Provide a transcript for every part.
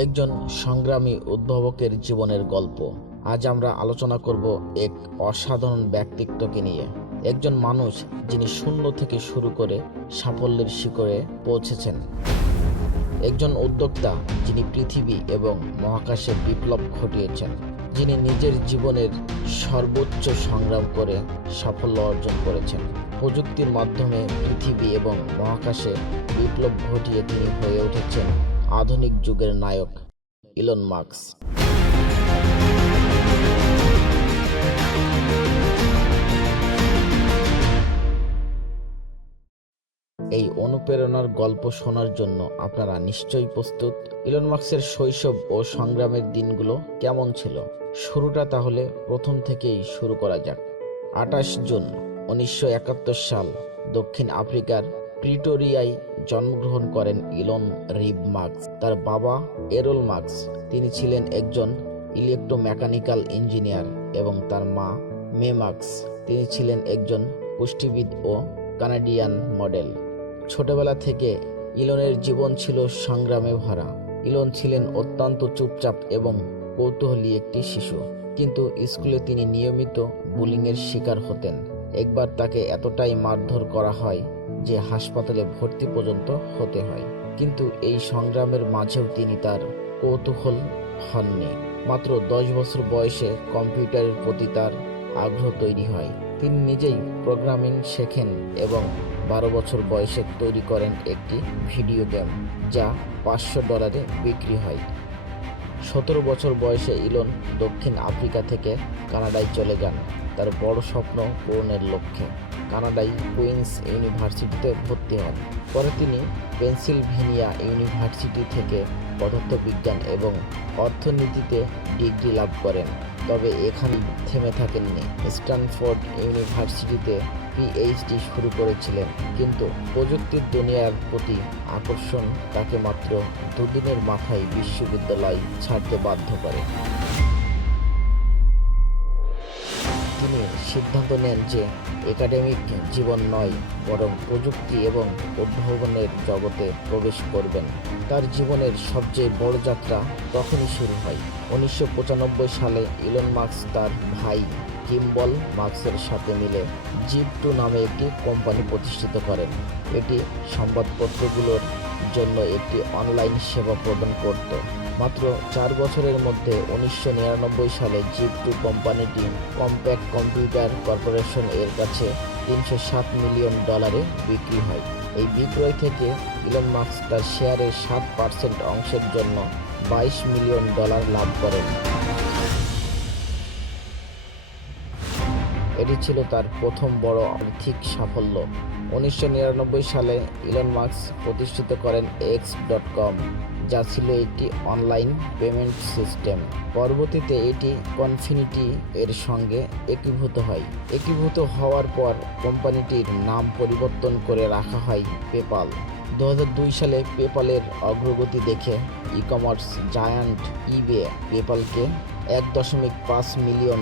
একজন সংগ্রামী উদ্ভাবকের জীবনের গল্প। আজ আমরা আলোচনা করব এক অসাধারণ ব্যক্তিত্বকে নিয়ে। একজন মানুষ যিনি শূন্য থেকে শুরু করে সাফল্যের শিখরে পৌঁছেছেন। একজন উদ্যোক্তা যিনি পৃথিবী এবং মহাকাশে বিপ্লব ঘটিয়েছেন। যিনি নিজের জীবনের সর্বোচ্চ সংগ্রাম করে সাফল্য অর্জন করেছেন। প্রযুক্তির মাধ্যমে পৃথিবী এবং মহাকাশে বিপ্লব ঘটিয়ে তিনি হয়ে উঠেছেন আধুনিক যুগের নায়ক ইলন মাস্ক। এই অনুপ্রেরণার গল্প শোনার জন্য আপনারা নিশ্চয়ই প্রস্তুত। ইলন মাস্কের শৈশব ও সংগ্রামের দিনগুলো কেমন ছিল, শুরুটা তাহলে প্রথম থেকেই শুরু করা যাক। 28 জুন 1971 সাল দক্ষিণ আফ্রিকার প্রিটোরিয়ায় জন্মগ্রহণ করেন ইলন রিভ মাস্ক। তার বাবা এরল মাস্ক, তিনি ছিলেন একজন ইলেকট্রোমেকানিক্যাল ইঞ্জিনিয়ার, এবং তার মা মে মাস্ক, তিনি ছিলেন একজন পুষ্টিবিদ ও কানাডিয়ান মডেল। ছোটবেলা থেকে ইলনের জীবন ছিল সংগ্রামে ভরা। ইলন ছিলেন অত্যন্ত চুপচাপ এবং কৌতূহলী একটি শিশু, কিন্তু স্কুলে তিনি নিয়মিত বুলিংয়ের শিকার হতেন। একবার তাকে এতটাই মারধর করা হয় যে হাসপাতালে ভর্তি পর্যন্ত হতে হয়। কিন্তু এই সংগ্রামের মাঝেও তিনি তার কৌতূহল হননি। মাত্র 10 বছর বয়সে কম্পিউটারের প্রতি তার আগ্রহ তৈরি হয়। তিনি নিজেই প্রোগ্রামিং শেখেন এবং 12 বছর বয়সে তৈরি করেন একটি ভিডিও গেম, যা $500 বিক্রি হয়। 17 বছর বয়সে ইলন দক্ষিণ আফ্রিকা থেকে কানাডায় চলে যান তার বড় স্বপ্ন পূরণের লক্ষ্যে। কানাডায় কুইন্স ইউনিভার্সিটিতে ভর্তি হন। পরে তিনি পেনসিলভেনিয়া ইউনিভার্সিটি থেকে পদার্থবিজ্ঞান এবং অর্থনীতিতে ডিগ্রি লাভ করেন। তবে এখানেই থেমে থাকেননি। স্ট্যানফোর্ড ইউনিভার্সিটিতে পিএইচডি শুরু করেছিলেন, কিন্তু প্রযুক্তির দুনিয়ার প্রতি আকর্ষণ তাকে মাত্র 2 দিনের মাথায় বিশ্ববিদ্যালয় ছাড়তে বাধ্য করে। তিনি সিদ্ধান্ত নেন যে একাডেমিক জীবন নয়, বরং প্রযুক্তি এবং উদ্ভাবনের জগতে প্রবেশ করবেন। তার জীবনের সবচেয়ে বড় যাত্রা তখনই শুরু হয়। 1995 সালে ইলন মাস্ক তার ভাই কিম্বল মাস্কের সাথে মিলে জিপ2 নামে একটি কোম্পানি প্রতিষ্ঠিত করেন। এটি সংবাদপত্রগুলোর জন্য একটি অনলাইন সেবা প্রদান করত। মাত্র 4 বছরের মধ্যে 1999 সালে জিপ2 কোম্পানিটি কম্প্যাক্ট কম্পিউটার কর্পোরেশন এর কাছে $307 মিলিয়ন বিক্রি হয়। এই বিক্রয় থেকে ইলন মাস্ক তার শেয়ারের 7% অংশের জন্য $22 মিলিয়ন লাভ করেন। এটি ছিল তার প্রথম বড় আর্থিক সাফল্য। 1999 সালে ইলন মাস্ক প্রতিষ্ঠিত করেন X.com, যা ছিল একটি অনলাইন পেমেন্ট সিস্টেম। পরবর্তীতে এটি কনফিনিটি এর সঙ্গে একীভূত হওয়ার পর কোম্পানিটির নাম পরিবর্তন করে রাখা হয় পেপাল। 2002 সালে পেপালের অগ্রগতি দেখে ই-কমার্স জায়ান্ট ইবে পেপালকে $1.5 মিলিয়ন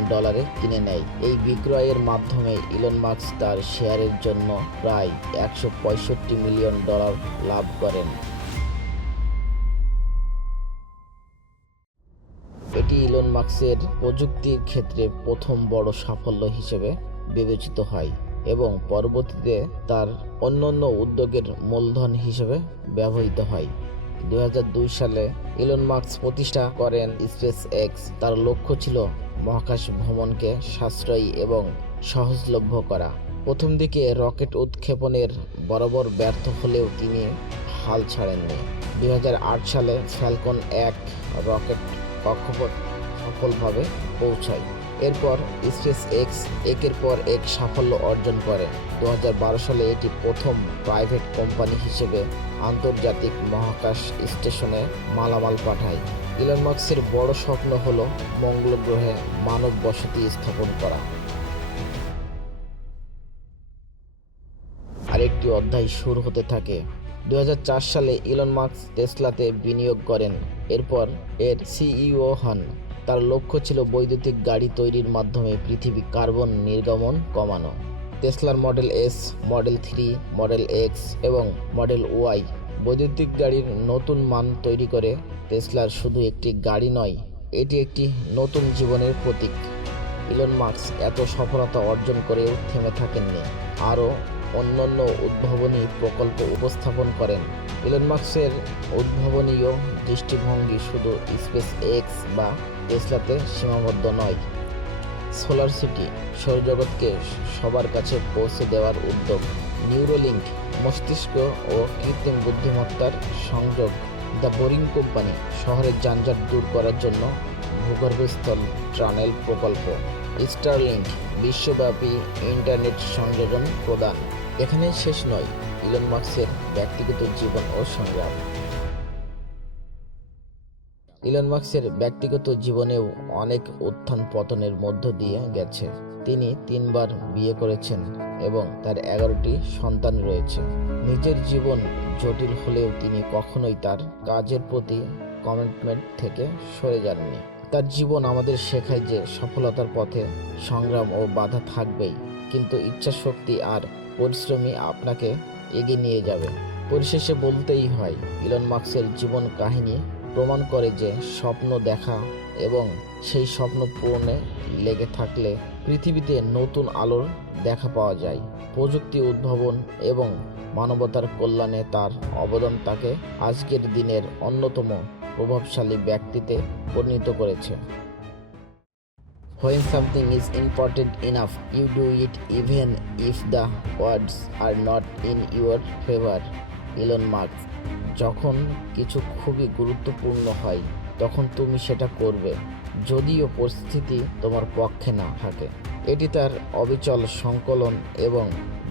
কিনে নেয়। এই বিক্রয়ের মাধ্যমে ইলন মাস্ক তার শেয়ারের জন্য প্রায় $165 মিলিয়ন লাভ করেন। এটি ইলন মাস্কের প্রযুক্তির ক্ষেত্রে প্রথম বড় সাফল্য হিসেবে বিবেচিত হয় এবং পরবর্তীতে তার অন্যান্য উদ্যোগের মূলধন হিসেবে ব্যবহৃত হয়। 2002 সালে ইলন মাস্ক প্রতিষ্ঠা করেন স্পেস এক্স। তার লক্ষ্য ছিল মহাকাশ ভ্রমণকে সাশ্রয়ী এবং সহজলভ্য করা। প্রথম দিকে রকেট উৎক্ষেপণের বরাবর ব্যর্থ হলেও তিনি হাল ছাড়েননি। 2008 সালে ফ্যালকন 1 রকেট কক্ষপথ সফলভাবে পৌঁছায়। এরপর স্পেস এক্স একের পর এক সাফল্য অর্জন করে। 2012 সালে এটি প্রথম প্রাইভেট কোম্পানি হিসেবে আন্তর্জাতিক মহাকাশ স্টেশনে মালামাল পাঠায়। ইলন মাস্কের বড় স্বপ্ন হল মঙ্গল গ্রহে মানব বসতি স্থাপন করা। আরেকটি অধ্যায় শুরু হতে থাকে। 2004 সালে ইলন মাস্ক টেসলাতে বিনিয়োগ করেন, এরপর এর সিইও হন। তার লক্ষ্য ছিল বৈদ্যুতিক গাড়ি তৈরির মাধ্যমে পৃথিবী কার্বন নির্গমন কমানো। টেসলার model S, model 3, model X এবং মডেল ওয়াই বৈদ্যুতিক গাড়ির নতুন মান তৈরি করে টেসলার শুধু একটি গাড়ি নয়, এটি একটি নতুন জীবনের প্রতীক। ইলন মাস্ক এত সফলতা অর্জন করেও থেমে থাকেননি, আরও অন্যান্য উদ্ভাবনী প্রকল্প উপস্থাপন করেন। ইলন মাস্কের উদ্ভাবনীয় দৃষ্টিভঙ্গি শুধু স্পেস এক্স বা টেসলাতে সীমাবদ্ধ নয়। সোলার সিটি, সৌরজগৎকে সবার কাছে পৌঁছে দেওয়ার উদ্যোগ। নিউরোলিঙ্ক, মস্তিষ্ক ও কৃত্রিম বুদ্ধিমত্তার সংযোগ। দ্য বোরিং কোম্পানি, শহরের যানজট দূর করার জন্য ভূগর্ভস্থল টানেল প্রকল্প। স্টারলিংক, বিশ্বব্যাপী ইন্টারনেট সংযোজন প্রদান। এখানেই শেষ নয় ইলন মাস্কের ব্যক্তিগত জীবন ও সংগ্রাম। ইলন মাস্কের ব্যক্তিগত জীবনেও অনেক উত্থান পতনের মধ্য দিয়ে গেছে। তিনি 3 বার বিয়ে করেছেন এবং তার 11টি সন্তান রয়েছে। নিজের জীবন জটিল হলেও তিনি কখনোই তার কাজের প্রতি কমিটমেন্ট থেকে সরে যাননি। তার জীবন আমাদের শেখায় যে সফলতার পথে সংগ্রাম ও বাধা থাকবেই, কিন্তু ইচ্ছাশক্তি আর পরিশ্রমই আপনাকে এগিয়ে নিয়ে যাবে। পরিশেষে বলতেই হয়, ইলন মাস্কের জীবন কাহিনী প্রমাণ করে যে স্বপ্ন দেখা এবং সেই স্বপ্ন পূরণে লেগে থাকলে পৃথিবীতে নতুন আলোর দেখা পাওয়া যায়। প্রযুক্তি উদ্ভাবন এবং মানবতার কল্যাণে তার অবদান তাকে আজকের দিনের অন্যতম প্রভাবশালী ব্যক্তিতে পরিণত করেছে। When something is important enough, you do it even if the odds are not in your favor. Elon Musk. যখন কিছু খুবই গুরুত্বপূর্ণ হয় তখন তুমি সেটা করবে, যদিও পরিস্থিতি তোমার পক্ষে না থাকে। এটি তার অবিচল সংকলন এবং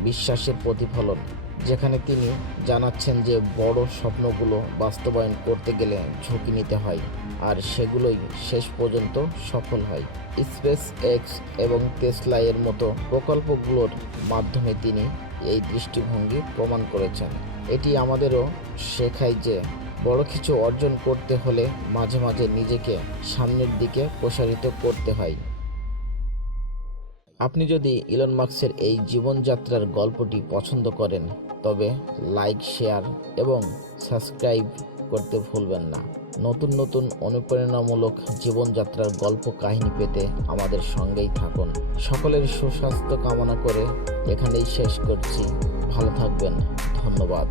বিশ্বাসের প্রতিফলন, যেখানে তিনি জানাচ্ছেন যে বড় স্বপ্নগুলো বাস্তবায়ন করতে গেলে ঝুঁকি নিতে হয়, আর সেগুলোই শেষ পর্যন্ত সফল হয়। স্পেস এক্স এবং টেসলা এর মতো প্রকল্পগুলোর মাধ্যমে তিনি এই দৃষ্টিভঙ্গি প্রমাণ করেছেন। এটি আমাদেরও শেখায় যে বড় কিছু অর্জন করতে হলে মাঝে মাঝে নিজেকে সামনের দিকে প্রসারিত করতে হয়। আপনি যদি ইলন মাস্কের এই জীবনযাত্রার গল্পটি পছন্দ করেন তবে লাইক, শেয়ার এবং সাবস্ক্রাইব করতে ভুলবেন না। নতুন নতুন অনুপ্রেরণামূলক জীবনযাত্রার গল্প কাহিনী পেতে আমাদের সঙ্গেই থাকুন। সকলের সুস্বাস্থ্য কামনা করে এখানেই শেষ করছি। ভালো থাকবেন। ধন্যবাদ।